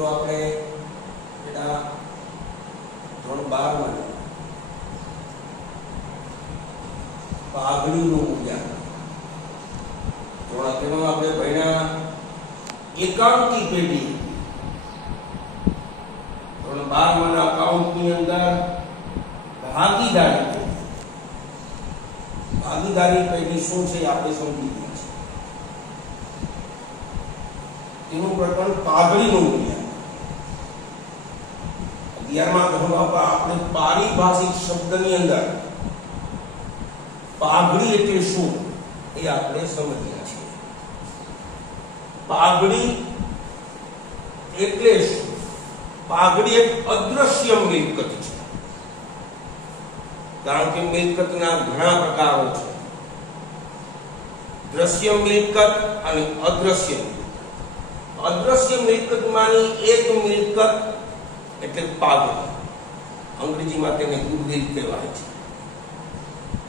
મિત્રો આપણે બેટા ધોરણ 12 માં પાઘડીનું જ્ઞાન ધોરણ 11 માં આપણે ભણ્યા એકાંકી પેઢી। ધોરણ 12 માં અકાઉન્ટની અંદર ભાગીદારી પેઢી શું છે આપણે સમજી ગયા છે। તેનું પ્રકરણ પાઘડીનું જ્ઞાન। 11મા ધોરણમાં આપણે પારિભાષિક શબ્દની અંદર પાઘડી એટલે શું એ આપણે સમજ્યા છે। પાઘડી એટલે શું? પાઘડી એક અદ્રશ્ય મિલકત છે, કારણ કે મિલકતના ઘણા પ્રકારો છે, દ્રશ્ય મિલકત અને અદ્રશ્ય મિલકત। અદ્રશ્ય મિલકતમાંની એક મિલકત એટલે પાઘડી, અંગ્રેજીમાં તેને ગુડવિલ કહેવાય છે।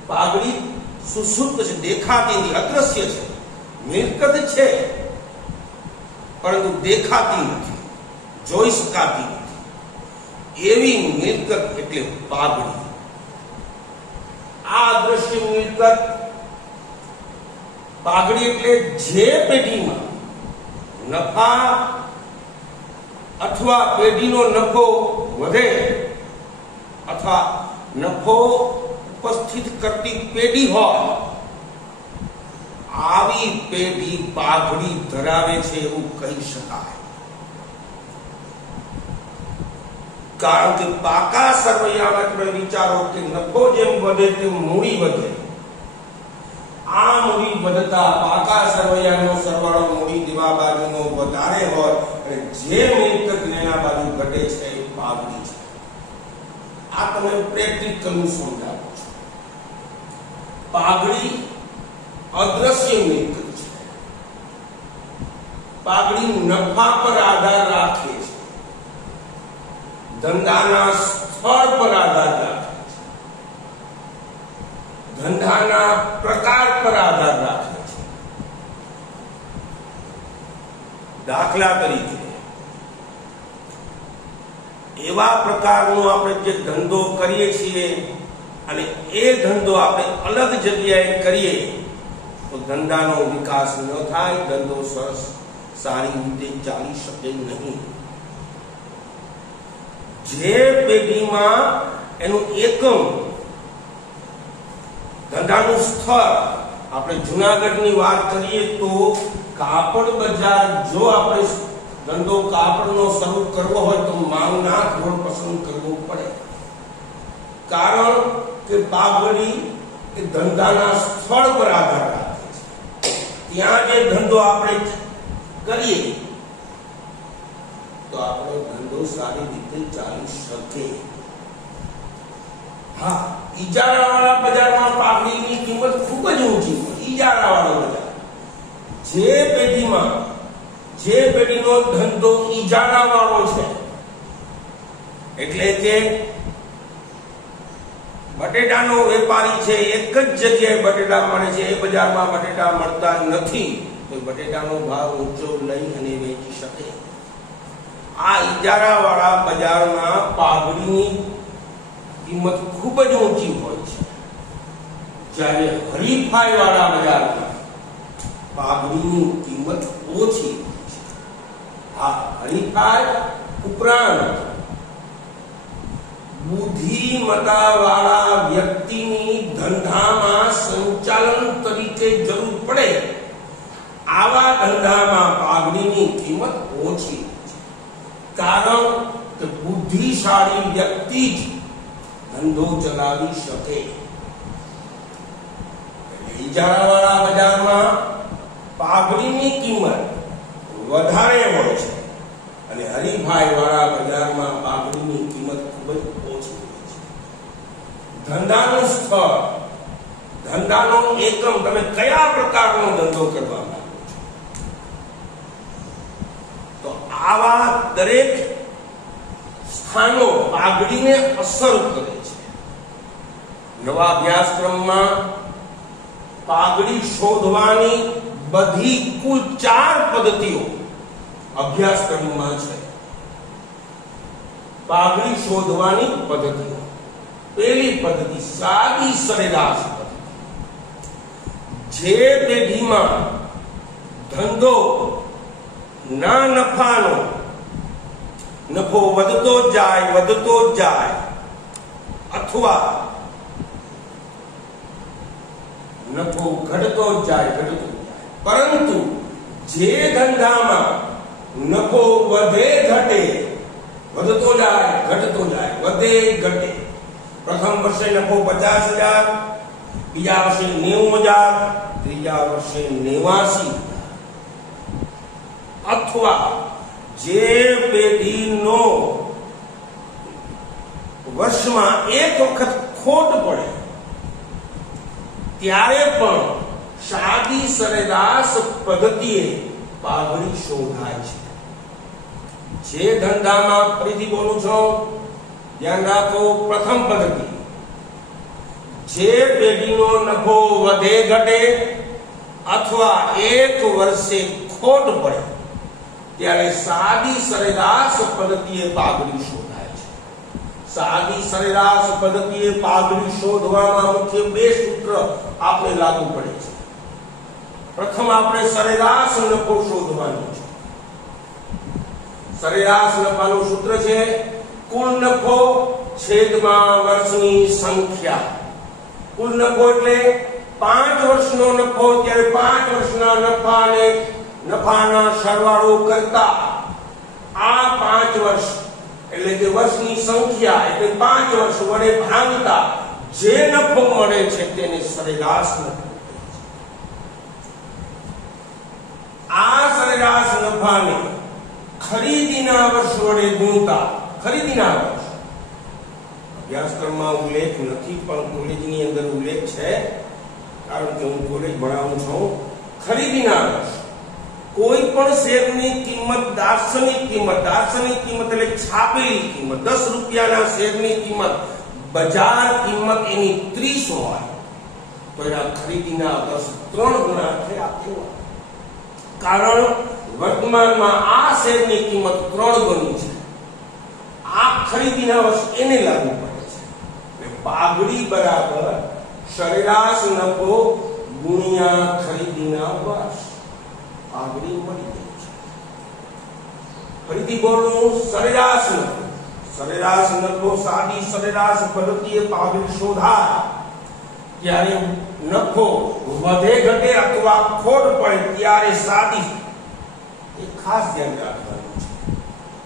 પાઘડી સુષુપ્ત છે, દેખાતી નથી, અદ્રશ્ય છે, મિલકત છે પરંતુ દેખાતી નથી, જોઈ શકાતી નથી, એવી મિલકત એટલે પાઘડી। આ અદ્રશ્ય મિલકત પાઘડી એટલે જે પેઢીમાં નફા અથવા પેઢીનો નફો વધે અથવા નફો ઉપસ્થિત કરતી પેઢી હોય, આવી પેઢી પાઘડી ધરાવે છે એવું કહી શકાય। કારણ કે પાકા સરવૈયામાં તમે વિચારો કે નફો જેમ વધે તેમ મૂડી વધે। આ મૂડી વધતા પાકા સરવૈયાનો સરવાળો મૂડી દેવા બાજુનો વધારે હોય અને જે મિલકત લેના બાજુ ઘટે છે એ પાઘડી છે। આ તમે પ્રેક્ટિકલી સમજાવો છો। પાઘડી અદ્રશ્ય મિલકત છે, પાઘડી નફા પર આધાર રાખે છે, ધંધાના સ્થળ પર આધાર રાખે છે, ધંધાના પ્રકાર પર આધાર રાખે છે। દાખલા તરીકે એવા પ્રકારનો આપણે જે ધંધો કરીએ છીએ અને એ ધંધો આપણે અલગ જગ્યાએ કરીએ તો ધંધાનો વિકાસ ન થાય, ધંધો સરસ સારી રીતે ચાલી શકે નહીં। જે પેઢીમાં એનું એકમ ધંધાનું સ્થળ, આપણે જુનાગઢની વાત કરીએ તો કાપડ બજાર, જો આપણે ધંધો કાપડનો શરૂ કરવો હોય તો માંગના ધોરણ પસંદ કરવું પડે, કારણ કે પાઘડી એ ધંધાના સ્થળ પર આધાર રાખે છે। ત્યાં જે ધંધો આપણે કરીએ તો આપણો ધંધો સારી રીતે ચાલી શકે। હા, ઈજારાવાળા બજારમાં પાઘડીની કિંમત ખૂબ જ ઊંચી હોય। ઈજારાવાળો બજાર, જે પેઢીનો ધંધો ઈજારાવાળો છે, એટલે કે બટેટાનો વેપારી છે, એક જ જગ્યાએ બટેટા મળે છે, એ બજારમાં બટેટા મળતા નથી તો બટેટાનો ભાવ ઊંચો લઈ અને વેચી શકે। આ ઈજારાવાળા બજારમાં પાઘડીની કિંમત ખૂબ જ ઊંચી હોય છે, જ્યારે હરીફાઈ વાળા બજારમાં પાઘડીની કિંમત ઓછી હોય છે। આ હરીફાઈ ઉપરાંત બુદ્ધિમત્તા વાળા વ્યક્તિની ધંધામાં સંચાલન તરીકે જરૂર પડે, આવા ધંધામાં પાઘડીની કિંમત ઓછી છે, કારણ કે બુદ્ધિશાળી વ્યક્તિ જ ધંધો ચલાવી શકે। ઈજારાવાળા બજારમાં પાઘડીની કિંમત વધારે હોય છે અને હરીફાઈ વાળા બજારમાં પાઘડીની કિંમત ખૂબ જ ઓછી હોય છે। ધંધાનું સ્થળ, ધંધાનો એકમ, તમે કયા પ્રકારનો ધંધો કરવા માંગો છો, તો આવા દરેક સ્થાનો પાઘડીને અસર કરે છે। નવા અભ્યાસક્રમમાં પાઘડી શોધવાની બધી કુલ 4 પદ્ધતિઓ અભ્યાસક્રમમાં છે। પાઘડી શોધવાની પદ્ધતિઓ. પહેલી પદ્ધતિ સાદી સરેરાશ પદ્ધતિ. જે પેઢીમાં ધંધો ના નફાનો નફો વધતો જાય અથવા નફો ઘટતો જાય, પરંતુ જે ધંધામાં નફો વધે ઘટે, વધતો જાય ઘટતો જાય, વધે ઘટે, પ્રથમ વર્ષે નફો 50,000, બીજા વર્ષે 90,000, ત્રીજા વર્ષે 89,000, અથવા જે પેઢીનો વર્ષમાં એક વખત ખોટ પડે ત્યારે પણ સાદી સરેરાશ પદ્ધતિએ પાઘડી શોધાય છે. જે ધંધામાં, ફરીથી બોલું છું, ધ્યાન રાખો, પ્રથમ પદ્ધતિ, જે પેઢીનો નફો વધે ઘટે અથવા એક વર્ષે ખોટ પડે ત્યારે સાદી સરેરાશ પદ્ધતિએ પાઘડી શોધાય છે. સાદી સરેરાશ પદ્ધતિએ પાઘડી શોધવામાં મુખ્ય બે સૂત્ર આપણે લાગુ પડે છે. પ્રથમ આપણે સરેરાશ નફો શોધવાનો છે. સરેરાશ નફાનું સૂત્ર છે કુલ નફો છેદમાં વર્ષની સંખ્યા. કુલ નફો એટલે 5 વર્ષનો નફો, ત્યારે 5 વર્ષના નફાના સરવાળો કરતા આ 5 વર્ષ એટલે કે વર્ષની સંખ્યા એટલે 5 વર્ષ વડે ભાગતા જે નફો મળે છે તેને સરેરાશ નફો. આ સરેરાશ નફાને ખરીદીના વર્ષ વડે ગુણતા, ખરીદીના વર્ષ અભ્યાસક્રમમાં ઉલ્લેખ નથી પણ કોલેજની અંદર ઉલ્લેખ છે, કારણ કે હું કોલેજ ભણાવું છું. ખરીદીના વર્ષ કોઈ પણ શેરની કિંમત દાર્શનિક કિંમત એટલે છાપેલી કિંમત, 10 રૂપિયાના શેરની કિંમત બજાર કિંમત એની 30 હોય તો એના ખરીદીના વર્ષ 3 ગણા થયા. કારણ વર્તમાનમાં આ શેરની કિંમત 3 ગણી છે. આ ખરીદીના વર્ષ એને લાગુ પડે છે. એટલે પાઘડી બરાબર સરેરાશ નફો ગુણ્યા ખરીદીના વર્ષ. પાઘડી મળી ગઈ છે. ફરીથી બોલું, સરેરાશ નફો. સરેરાશ નફો સાદી સરેરાશ પદ્ધતિએ પાઘડી શોધાય ત્યારે નફો વધે ઘટે અથવા ખોટ પડે ત્યારે સાદી, એ ખાસ ધ્યાન રાખવાનું છે.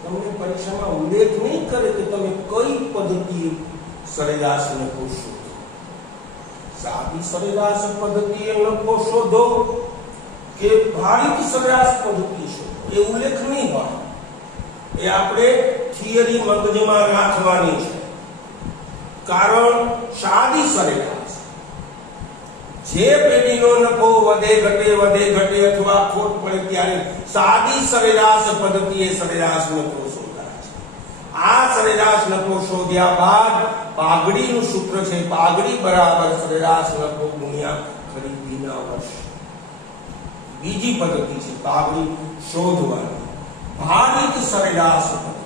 તમને પરીક્ષામાં ઉલ્લેખ નહીં કરે કે તમે કઈ પદ્ધતિએ સરેરાશ નફો શોધો. સાદી સરેરાશ પદ્ધતિએ નફો શોધો કે ભારિત સરેરાશ પદ્ધતિ શોધો, એ ઉલ્લેખ નહીં હોય. એ આપણે થિયરી મગજમાં રાખવાની છે. કારણ સાદી સરેરાશ, જે પેઢીનો નફો વધે ઘટે અથવા ખોટ પડે ત્યારે સાદી સરેરાશ પદ્ધતિએ સરેરાશ નફો શોધાય છે. આ સરેરાશ નફો શોધ્યા બાદ પાઘડીનું સૂત્ર છે પાઘડી બરાબર સરેરાશ નફો ગુણ્યા ખરીદીના વર્ષ. બીજી પદ્ધતિ છે પાઘડી શોધવાની, ભારિત સરેરાશ પદ્ધતિ.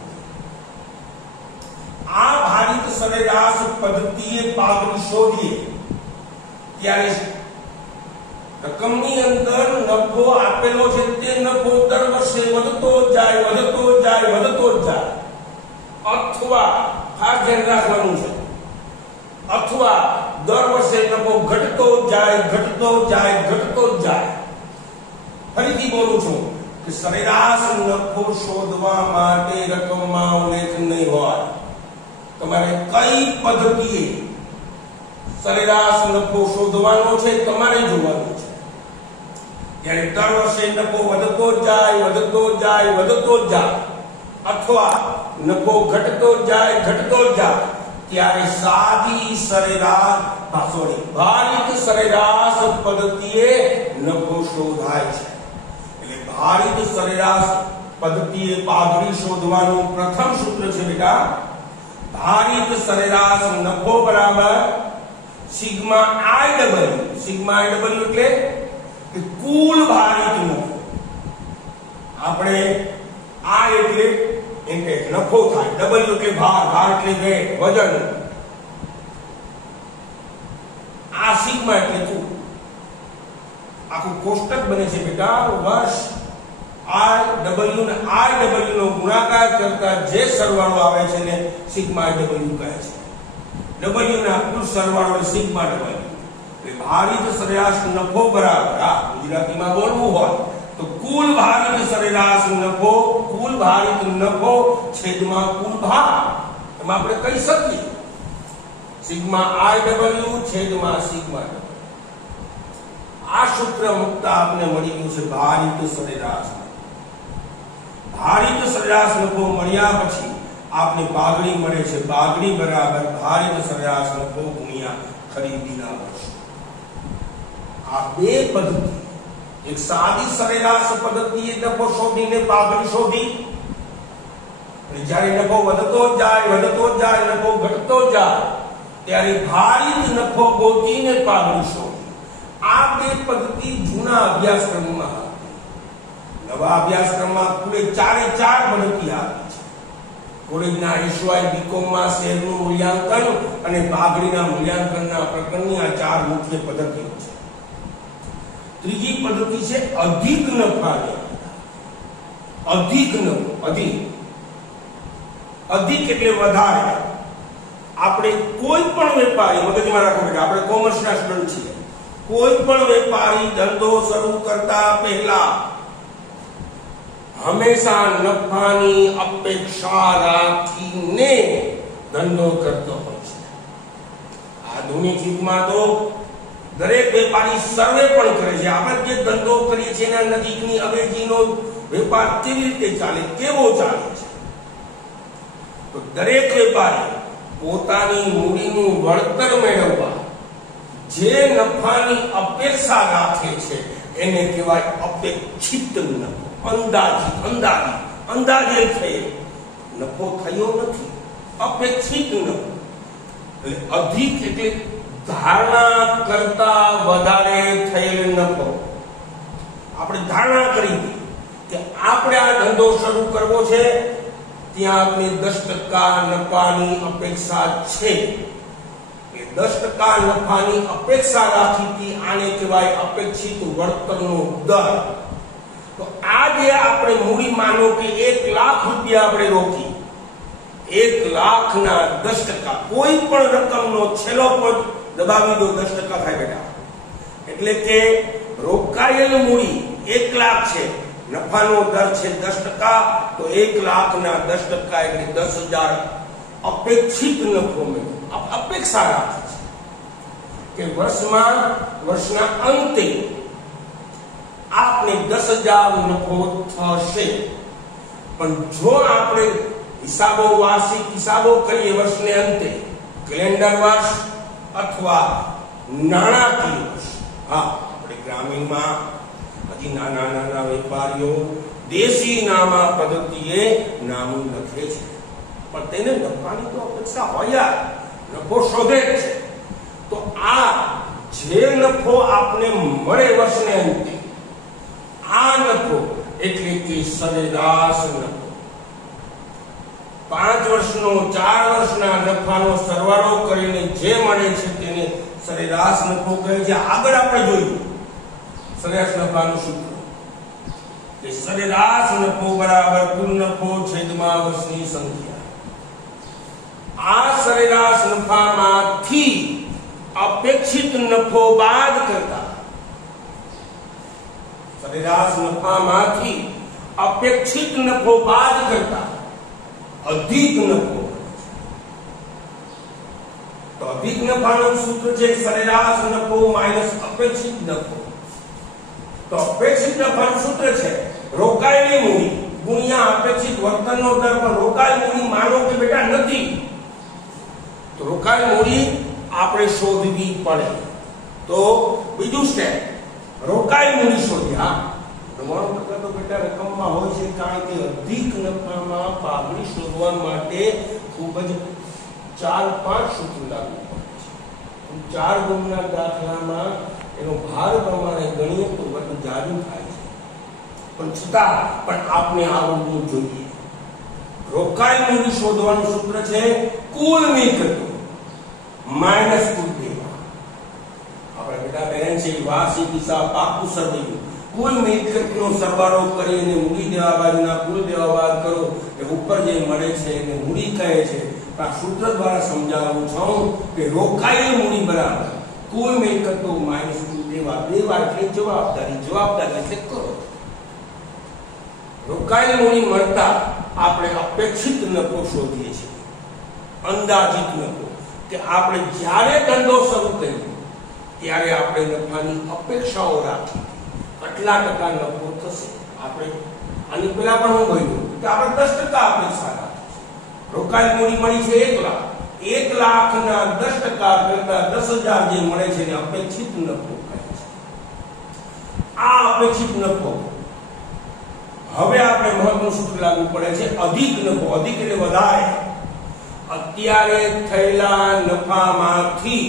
આ ભારિત સરેરાશ પદ્ધતિએ પાઘડી શોધીએ ત્યારે રકમની અંદર નફો આપેલો છે તે નફો દર વર્ષે વધતો જાય અથવા ખાસ ધ્યાન રાખવાનું છે, અથવા દર વર્ષે નફો ઘટતો જાય. ફરીથી બોલું છું કે સરેરાશ નફો શોધવા માટે રકમમાં ઉલ્લેખ નહીં હોય. તમારે કઈ પદ્ધતિએ સરેરાશ નફો શોધવાનો છે તમારે જોવાનું છે. જ્યારે દર વર્ષે નફો વધતો જાય અથવા નફો ઘટતો જાય ત્યારે સાદી સરેરાશ ભારિત સરેરાશ પદ્ધતિએ નફો શોધાય છે. એટલે ભારિત સરેરાશ પદ્ધતિએ પાઘડી શોધવાનું પ્રથમ સૂત્ર છે બેટા, ભારિત સરેરાશ નફો બરાબર સિગ્મા IW એટલે કે કુલ ભારિત નફો. આપણે આ એટલે ઇન્ટેક નફો થાય, ડબલ્યુ એટલે ભાર, ભાર એટલે વેટ, વજન, આ સિગ્મા એટલે શું? આખું કોષ્ટક બને છે બેટા. વર્ષ IW ને IW નો ગુણાકાર કરતા જે સરવાળો આવે છે ને સિગ્મા W કહે છે. W ના કુલ સરવાળો સિગ્મા W. એટલે ભારિત સરેરાશ નફો બરાબર, આ ગુજરાતીમાં બોલવું હોય તો કુલ ભારિત સરેરાશ નફો, કુલ ભારિત નફો છેદમાં કુલ ભાર. એમાં આપણે કહી શકીએ સિગ્મા IW છેદમાં સિગ્મા W. આ સૂત્ર મુકતા આપને મળી ગયું છે ભારિત સરેરાશ. ભારિત સરેરાશ નફો મળ્યા પછી આપને બાગડી મળે છે. બાગડી બરાબર ભારિત સરેરાશ નફો ગુણ્યા ખરીદીના વર્ષ. આ બે પદ્ધતિ, એક સાદી સરેરાશ પદ્ધતિ એ નફો શોધીને બાગડી શોધી, અને જ્યારે નફો વધતો જાય નફો ઘટતો જાય ત્યારે ભારિત નફો ગોતીને બાગડી શોધી. આ બે પદ્ધતિ જૂના અભ્યાસક્રમમાં હતી. નવા અભ્યાસક્રમમાં કુલે 4 પદ્ધતિ આવી છે. કોલેજના એસવાય બીકોમમાં શેરનું મૂલ્યાંકન અને બાગડીના મૂલ્યાંકનના પ્રકરણની આ 4 મુખ્ય પદ્ધતિઓ છે. ત્રીજી પદ્ધતિ છે અધિક નફાની. અધિક નફો, અધિક એટલે વધારે. આપણે કોઈ પણ વેપારી, મગજમાં રાખો બેટા, આપણે કોમર્સના સ્ટુડન્ટ છીએ. કોઈ પણ વેપારી ધંધો શરૂ કરતા પહેલા હંમેશા નફાની અપેક્ષા રાખીને ધંધો કરતો હોય છે. આધુનિક યુગમાં તો દરેક વેપારી સર્વે પણ કરે છે. આપણે જે ધંધો કરીએ છીએ એના નજીકની અવેજીનો વેપાર કેવી રીતે ચાલે, કેવો ચાલે છે. તો દરેક વેપારી પોતાની મૂડીનું વળતર મેળવવા જે નફાની અપેક્ષા રાખે છે એને કહેવાય અપેક્ષિત નફો. અંદાજે થયેલો નફો થયો નથી, અપેક્ષિત નફો. એટલે અધિક એટલે ધારણા કરતા વધારે થયેલ નફો. આપણે ધારણા કરી કે આપણે આ ધંધો શરૂ કરવો છે, ત્યાં આપણે 10% નફાની અપેક્ષા છે. 10% નફાની અપેક્ષા રાખીથી આને કહેવાય અપેક્ષિત વળતરનો દર. તો આજે આપણે મૂડી માનો કે 1 લાખ રૂપિયા આપણે રોકી, 1 લાખના 10%, કોઈ પણ રકમનો છેલ્લો પદ દબાવી દો 10% થાય બેટા. એટલે કે રોકાયેલ મૂડી 1 લાખ છે, નફાનો દર છે 10%, તો 1 લાખના 10% એટલે 10,000 અપેક્ષિત નફો મેળવો. અપેક્ષા રાખે છે કે વર્ષના અંતે આપને 10,000 નફો થશે. પણ જો આપણે વાર્ષિક હિસાબો કરીએ વર્ષને અંતે, કેલેન્ડર વર્ષ અથવા નાણાકીય વર્ષ, આપણે ગ્રામીણમાં હજી નાના વેપારીઓ દેશી નામા પદ્ધતિએ નામું લખે છે, પણ તેને નફાની તો અપેક્ષા હોય, નફો શોધે છે. તો આ જે નફો આપને મળે વર્ષને અંતે, આ નફો એટલે કે સરેરાશ નફો. 5 વર્ષનો 4 વર્ષના નફાનો સરવાળો કરીને જે મળે છે તેને સરેરાશ નફો કહે છે. આગળ આપણે જોયું સરેરાશ નફાનું સૂત્ર કે સરેરાશ નફો બરાબર કુલ નફો છેદમાં વર્ષની સંખ્યા. આ સરેરાશ નફામાંથી અપેક્ષિત નફો બાદ કરતા, સરેરાશ નફામાંથી અપેક્ષિત નફો બાદ કરતા અધિક નફો. તો અધિક નફાનું સૂત્ર છે સરેરાશ નફો માઈનસ અપેક્ષિત નફો. તો અપેક્ષિત નફાનું સૂત્ર છે રોકાયેલી મૂડી ગુણ્યા અપેક્ષિત વર્તનનો દર. પર રોકાયેલી મૂડી માનો કે બેટા નથી, તો રોકાયેલી મૂડી આપણે શોધવી પડે. તો બીજું સ્ટેપ રોકાયેલી મૂડી શોધી. 99% તો બેટા રકમમાં હોય છે, કારણ કે અધિક નફામાં બાગડી શોધવા માટે ખૂબ જ 4-5 સૂત્ર લાગુ પડે છે. 4 ગુણના દાખલામાં એનો ભાર પ્રમાણે ગણીએ તો વધુ જાજુ થાય છે, પણ છતાં પણ આપણે આવડવું જોઈએ. રોકાયેલ મૂડી શોધવાનું સૂત્ર છે કુલ મિલકતો માઈનસ કુલ દેવા. આપણે બેટા બહેન છે વાર્ષિક હિસાબ પાકું સરવૈયું કુલ મિલકતનો સરવાળો કરીને મૂડી દેવા બાજુના કુલ દેવા બાદ કરો કે ઉપર જે મળે છે એને મૂડી કહે છે. આ સૂત્ર દ્વારા સમજાવું છું કે રોકાયેલ મૂડી બરાબર કુલ મિલકતો માઈનસ કુલ દેવા. દેવા એટલે જવાબદારી એટલે કરો. રોકાયેલ મૂડી મળતા આપણે અપેક્ષિત નફો શોધીએ છીએ, અંદાજિત નફો, કે આપણે જ્યારે ધંધો શરૂ કર્યો ત્યારે આપણે નફાની અપેક્ષાઓ રાખી આટલા ટકા નફો થશે. આપણે આની પહેલા પણ હું કહ્યું કે આપણે 10% અપેક્ષા રાખી. રોકાયેલ મૂડી મળી છે 1 લાખ, 1 લાખના 10% કરતા 10,000 જે મળે છે એને અપેક્ષિત નફો કહે છે. આ અપેક્ષિત નફો હવે આપણે મહત્વનું સૂત્ર લાગુ પડે છે અધિક નફો. અધિક એટલે વધારે. અત્યારે થયેલા નફામાંથી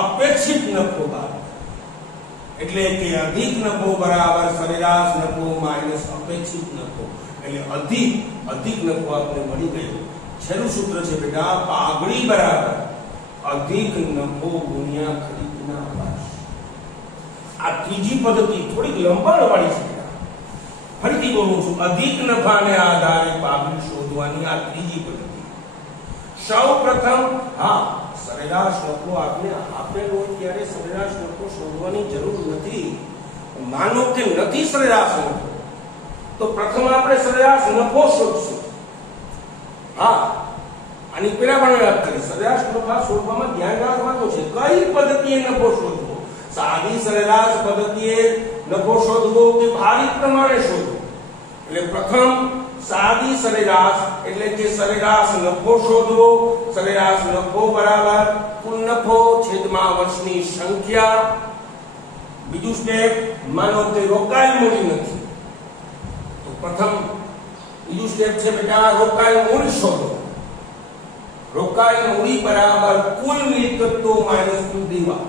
અપેક્ષિત નફો બાદ એટલે કે અધિક નફો બરાબર સરેરાશ નફો માઈનસ અપેક્ષિત નફો. એટલે અધિક નફો આપણે મળી ગયો. છેલ્લું સૂત્ર છે બેટા પાઘડી બરાબર અધિક નફો ગુણ્યા ખરીદના વર્ષ. આ ત્રીજી પદ્ધતિ થોડીક લંબાણવાળી છે. ફરીથી બોલું છું, અધિક નફાને આધારે પાઘડી શોધવાની આ ત્રીજી પદ્ધતિ. સૌપ્રથમ સરેરાશ નફો આપને આપેલો ત્યારે સરેરાશ નફો શોધવાની જરૂર નથી. માનો કે નથી સરેરાશ નફો તો પ્રથમ આપણે સરેરાશ નફો શોધશું. આની પહેલા પણ વાત કરી સરેરાશ નફો શોધવામાં ધ્યાન રાખવાનું છે કઈ પદ્ધતિએ નફો શોધવો. સાદી સરેરાશ પદ્ધતિએ નફો શોધવો કે ભારિત પ્રમાણે શોધવો. એટલે પ્રથમ સાદી સરેરાશ એટલે કે સરેરાશ નફો શોધવો. સરેરાશ નફો બરાબર કુલ નફો છેદમાં વર્ષની સંખ્યા. બીજું સ્ટેપ, માનો કે રોકાયેલ મૂડી નથી તો પ્રથમ બીજું સ્ટેપ છે બેટા રોકાયેલ મૂડી શોધો. રોકાયેલ મૂડી બરાબર કુલ મિલકતો માઈનસ કુલ દેવા.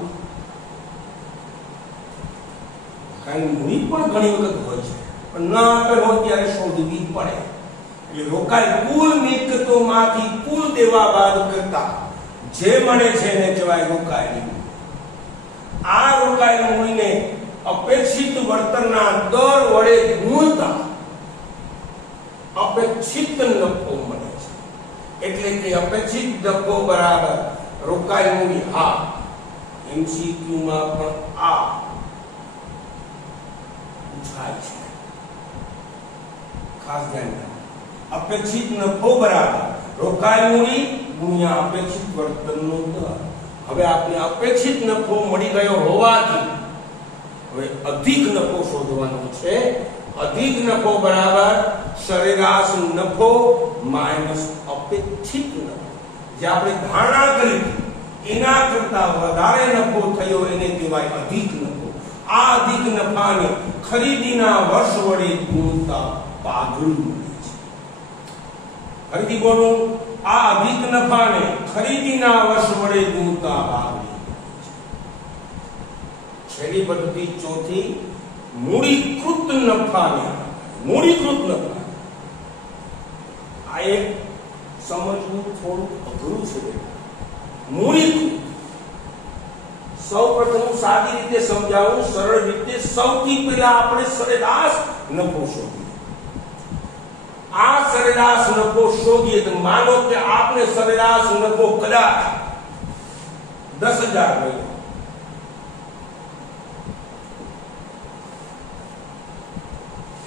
રોકાયેલ મૂડી પણ ઘણી વખત હોય છે પણ ન આપેલ હોય ત્યારે શોધવી પડે. એટલે રોકાયેલ કુલ મિલકતોમાંથી કુલ દેવા બાદ કરતા જે મળે છે એને કહેવાય રોકાયેલી. આ રોકાયેલ મૂડીને અપેક્ષિત વળતરના દર વડે ગુણતા અપેક્ષિત નફો મળે છે. એટલે કે અપેક્ષિત નફો બરાબર રોકાયેલ મૂડી. MCQ માં પણ આ પૂછાય છે, ખાસ ધ્યાન રાખો. અપેક્ષિત નફો બરાબર રોકાયેલ મૂડી ગુણ્યા અપેક્ષિત વળતરનો દર. હવે આપણે અપેક્ષિત નફો મળી ગયો હોવાથી હવે અધિક નફો શોધવાનો છે. અધિક નફો બરાબર સરેરાશ નફો માઈનસ અપેક્ષિત નફો. જે આપણે ધારણા કરી એના કરતા વધારે નફો થયો એને કહેવાય અધિક નફો. આ અધિક નફાને ખરીદીના વર્ષ વડે ગુણતા પાઘડી મળે છે. ફરીથી બોલું, આ અધિક નફાને ખરીદીના વર્ષ વડે ગુણતા પાઘડી. છેલ્લી પદ્ધતિ ચોથી મૂડીકૃત નફાને. મૂડીકૃત નફા આ એક સમજવું થોડું અઘરું છે. મૂડીકૃત સૌપ્રથમ સાદી રીતે સમજાવું, સરળ રીતે. સૌથી પહેલા આપણે સરેરાશ નફો શોધીએ. આ સરેરાશ નફો શોધીએ તો માનો કે આપણે સરેરાશ નફો કદાચ 10,000 મળ્યો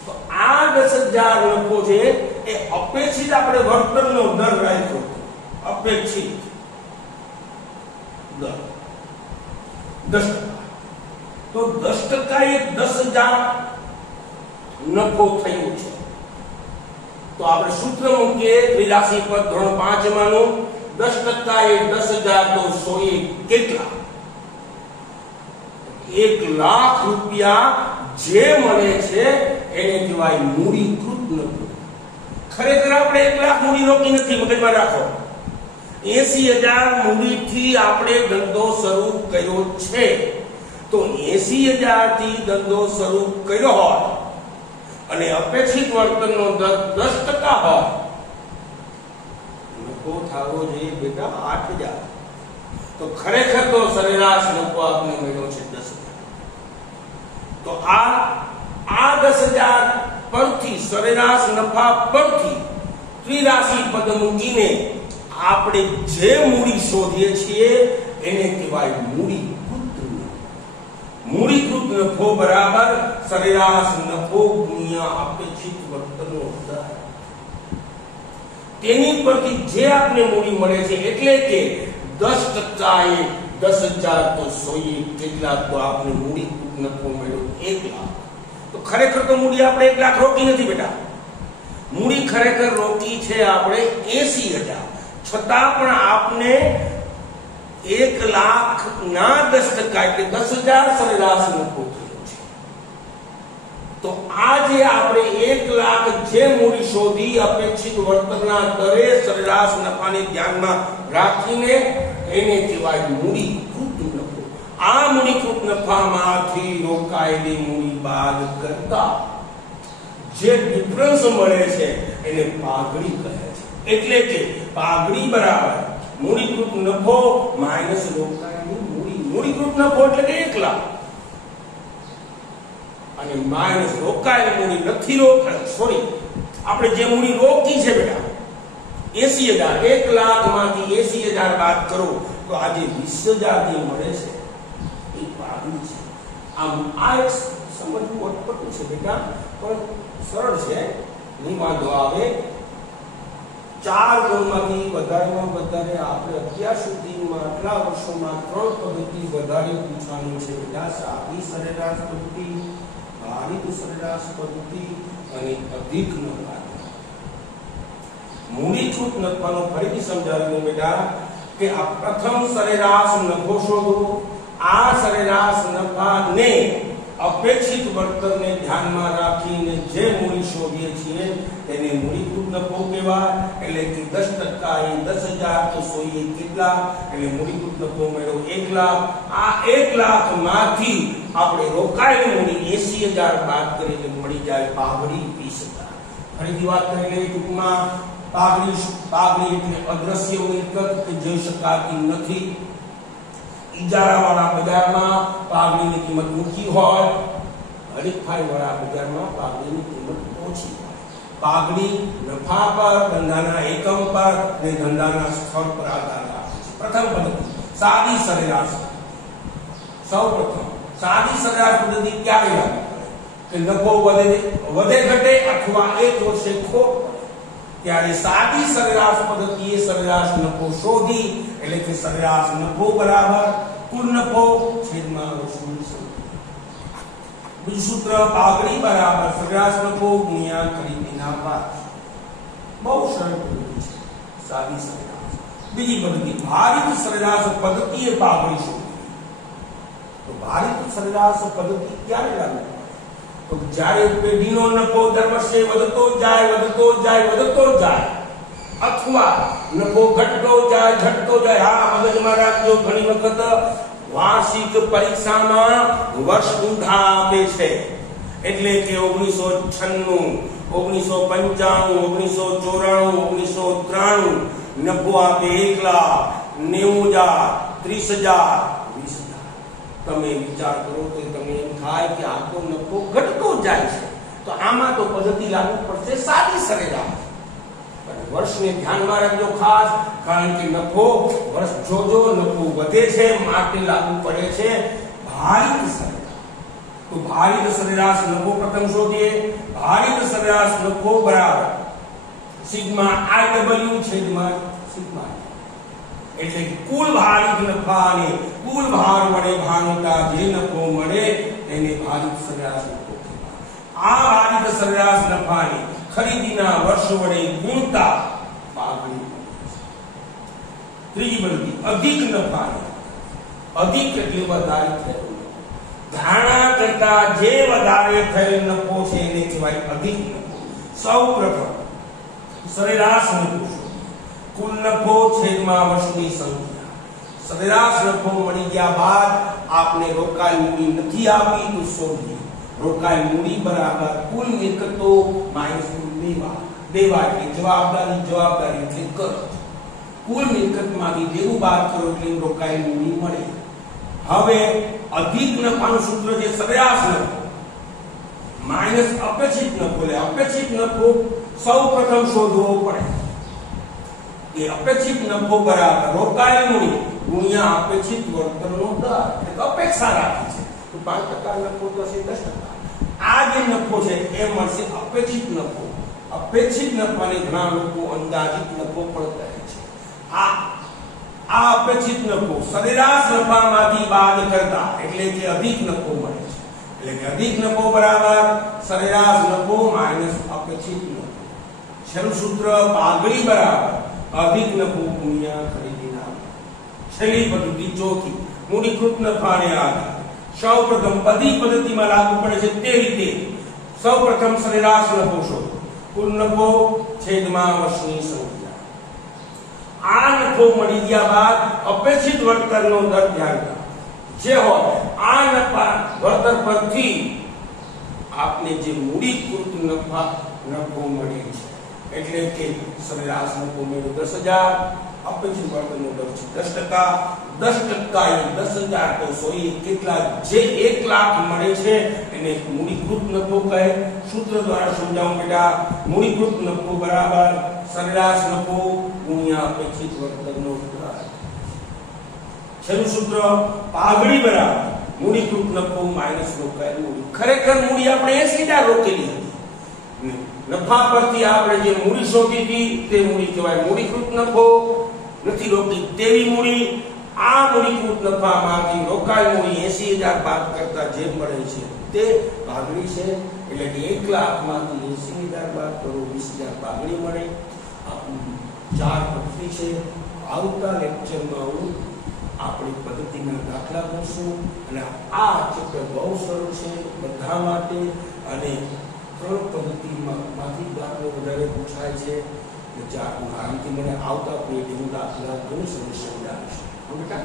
તો આ 10,000 નફો છે એ અપેક્ષિત આપણે વળતરનો દર રાખ્યો. અપેક્ષિત દર 10%. તો 10% એ 10,000 નફો થયો છે. તો આપણે સૂત્ર મૂકીએ ત્રિરાશી પદ ધોરણ 5 માનું 10% એ 10,000 તો 100 એ કેટલા? 1 લાખ રૂપિયા જે મળે છે એને કહેવાય મૂડીકૃત નફો. ખરેખર આપણે 1 લાખ મૂડી રોકી નથી, મગજમાં રાખો. 80,000 મૂડીથી આપણે ધંધો શરૂ કર્યો છે. તો 80,000 થી ધંધો શરૂ કર્યો હોય અને અપેક્ષિત વળતરનો દર 10% હોય નફો થવો જોઈએ બેટા 8,000. તો ખરેખર તો સરેરાશ નફો આપને મળ્યો છે 10,000. તો આ 10,000 પરથી સરેરાશ નફા પરથી ત્રિરાશિ પદ મૂકીને આપણે જે મૂડી શોધીએ છીએ એને કહેવાય મૂડીકૃત નફો બરાબર સરેરાશ નફો ગુણ્યા અપેક્ષિત વર્તનનો દર. તેની પરથી જે આપને મૂડી મળે છે એટલે કે 10% એ 10,000 તો 100 કેટલા તો આપને મૂડીકૃત નફો મળ્યો 1 લાખ. તો ખરેખર તો મૂડી આપણે 1 લાખ રોકી નથી બેટા. મૂડી ખરેખર રોકી છે આપણે 80,000. છતાં પણ આપને 1 લાખ ના 10% એટલે 10,000 સરેરાશ નફો થયો છે. તો આજે આપણે 1 લાખ જે મૂડી શોધી અપેક્ષિત વર્તનના દરે સરેરાશ નફાને ધ્યાનમાં રાખીને એને કહેવાય મૂડીકૃત નફો. આ મૂડીકૃત નફામાંથી રોકાયેલી મૂડી બાદ કરતા જે ડિફરન્સ મળે છે એને પાઘડી કહે છે. એટલે કે પાઘડી બરાબર મૂડીકૃત નફો માઈનસ રોકાયેલી મૂડી. મૂડીકૃત નફો એટલે કે 1 લાખ અને માઈનસ રોકાયેલી મૂડી નથી સોરી આપણે જે મૂડી રોકી છે બેટા 80,000, 1 લાખ માંથી 80,000 બાદ કરો તો આજે 20,000 જે મળે છે એ પાઘડી છે. આમ આ એક સમજવું અટપટું છે બેટા પણ સરળ છે, નહીં વાંધો આવે. 4 ગુણમાંથી વધારેમાં વધારે આપણે અત્યાર સુધીમાં આટલા વર્ષોમાં 3 પદ્ધતિ વધારે પૂછવાની છે બેટા. સાદી સરેરાશ પદ્ધતિ, ભારિત સરેરાશ પદ્ધતિ અને અધિક નફા. મૂડીકૃત નફાનો ફરીથી સમજાવી દઉં બેટા કે આ પ્રથમ સરેરાશ નફો શોધો. આ સરેરાશ નફાને અપેક્ષિત વર્તનને ધ્યાનમાં રાખીને જે મૂડી શોધીએ છીએ તેને મૂડીકૃત નફો કહેવાય. એટલે કે 10% એ 10,000 તો 100 કેટલા એટલે મૂડીકૃત નફો મળ્યો 1 લાખ. આ 1 લાખ માંથી આપણે રોકાયેલી મૂડી 80,000 બાદ કરીને મળી જાય પાઘડી 20,000. ફરીથી વાત કરી લઈએ ટૂંકમાં. પાઘડી એટલે અદ્રશ્ય મિલકત કે જોઈ શકાતી નથી. ઇજારાવાળા બજારમાં પાઘડીની કિંમત ઊંચી હોય, હરીફાઈવાળા બજારમાં પાઘડીની કિંમત ઓછી હોય. પાઘડી નફા પર, ધંધાના એકમ પર અને ધંધાના સ્થળ પર આધાર રાખે છે. પ્રથમ પદ્ધતિ સાદી સરેરાશ. સૌપ્રથમ સાદી સરેરાશ પદ્ધતિ ક્યારે લાગુ પડે કે નફો વધે ઘટે અથવા એક વર્ષે ખોટ પડે ત્યારે સાદી સરેરાશ પદ્ધતિએ સરેરાશ નફો શોધી એટલે કે સરેરાશ નફો બરાબર કુલ નફો છેદમાં વર્ષની સંખ્યા. બીજું સૂત્ર પાઘડી બરાબર સરેરાશ નફો ગુણ્યા ખરીદીના ભાવ. બહુ સરળ પદ્ધતિ છે સાદી સરેરાશ. બીજી પદ્ધતિ ભારિત સરેરાશ પદ્ધતિએ પાઘડી શોધી. તો ભારિત સરેરાશ પદ્ધતિ ક્યારે લાગુ પડે તો જ્યારે પેઢીનો નફો દર વર્ષે વધતો જાય અથવા નફો ઘટતો જાય. હા, મગજમાં રાખજો, ઘણી વખત વાર્ષિક પરીક્ષામાં વર્ષ ઊંધા આપે છે. એટલે કે 1996, 1995, 1994, 1993 નફો આપે 1 લાખ, 90,000, 30,000, 20,000. તમે વિચાર કરો તો તમને એમ થાય કે આ તો નફો ઘટતો જાય છે. તો આમાં તો પદ્ધતિ લાગુ પડશે સાદી સરેરાશ. વર્ષને ધ્યાનમાં રાખજો ખાસ, કારણ કે નફો વર્ષ જોજો નફો વધે છે માટે લાગુ પડે છે ભારિત સરેરાશ. તો ભારિત સરેરાશ નફો પ્રથમ શોધીએ. ભારિત સરેરાશ નફો બરાબર સિગ્મા IW છેદમાં સિગ્મા. એટલે કુલ ભારિત નફા અને કુલ ભાર વડે ભાંગતા જે નફો મળે તેને ભારિત સરેરાશ નફો કહેવાય. આ ભારિત સરેરાશ નફાને ખરીદીના વર્ષ વડે ગુણતા પાઘડી. ત્રીજી પદ્ધતિ અધિક નફા. અધિક એટલે વધારે થયેલો ધારણા કરતા જે વધારે થયેલ નફો છે એને કહેવાય અધિક નફો. સૌપ્રથમ સરેરાશ નફો, કુલ નફો છેદમાં વર્ષની સંખ્યા. સરેરાશ નફો મળી ગયા બાદ આપને રોકાયેલ મૂડી નથી આવી તો શોધીએ. રોકાયેલ મૂડી બરાબર કુલ મિલકતો માઈનસ દેવા. એટલે જવાબદારી એટલે કર. કુલ મિલકતમાંથી દેવું બાદ કરો એટલે રોકાયેલી મૂડી મળે. હવે અધિક નફાનું સૂત્ર છે સરેરાશ નફો માઈનસ અપેક્ષિત નફો. એટલે અપેક્ષિત નફો સૌપ્રથમ શોધવો પડે. એ અપેક્ષિત નફો બરાબર રોકાયેલી મૂડી ગુણ્યા અપેક્ષિત વળતરનો દર. એટલે અપેક્ષા રાખી છે તો 5% નફો તો છે 10%. આ જે નફો છે એ મળશે અપેક્ષિત નફો. અપેક્ષિત નફાને ઘણા લોકો અંદાજિત નફો પણ કહે છે. આ અપેક્ષિત નફો સરેરાશ નફામાંથી બાદ કરતા એટલે કે અધિક નફો મળે છે. એટલે કે અધિક નફો બરાબર સરેરાશ નફો માઈનસ અપેક્ષિત નફો. છેલ્લું સૂત્ર પાઘડી બરાબર અધિક નફો ગુણ્યા ખરીદીના. છેલ્લી પદ્ધતિ ચોથી મૂડીકૃત નફાને આધારે સૌપ્રથમ બધી પદ્ધતિમાં લાગુ પડે છે તે રીતે સૌપ્રથમ સરેરાશ નફો શોધો. કુલ નફો છેદમાં વર્ષની સંખ્યા. આ નફો મળી ગયા બાદ અપેક્ષિત વળતરનો દર ધ્યાન રાખો. જે હોય આ નફા વળતર પરથી આપને જે મૂડીકૃત નફો મળે છે એટલે કે સરેરાશ નફો મળ્યો 10,000, અપેક્ષિત વળતરનો દર છે 10%. 10% એ 10,000 તો 100 કેટલા જે 1 લાખ મળે છે એને મૂડીકૃત નફો કહે. સૂત્ર દ્વારા સમજાવું બેટા. મૂડીકૃત નફો બરાબર સરેરાશ નફો ગુણ્યા અપેક્ષિત વળતરનો દર. છેલ્લું સૂત્ર પાઘડી બરાબર મૂડીકૃત નફો માઈનસ રોકાયેલી મૂડી. ખરેખર મૂડી આપણે 80,000 રોકેલી હતી. નફા પરથી આપણે જે મૂડી શોધી હતી તે મૂડી કહેવાય મૂડીકૃત નફો. નથી રોકી તેવી મૂડી. આ મૂડીકૃત નફામાંથી રોકાયેલ મૂડી 80,000 બાદ કરતા જે મળે છે તે પાઘડી છે. એટલે કે 1 લાખમાંથી 80,000 બાદ કરો 20,000 પાઘડી મળે. આ 4 પદ્ધતિ છે. આવતા લેક્ચરમાં હું આપણી પદ્ધતિના દાખલા કરશું અને આ ચેપ્ટર બહુ સરળ છે બધા માટે અને 3 પદ્ધતિમાંથી દાખલો વધારે પૂછાય છે. આરામથી મને આવતા પેઢીનું દાખલા ઘણી સમસ્યા સમજાવીશ. બેટા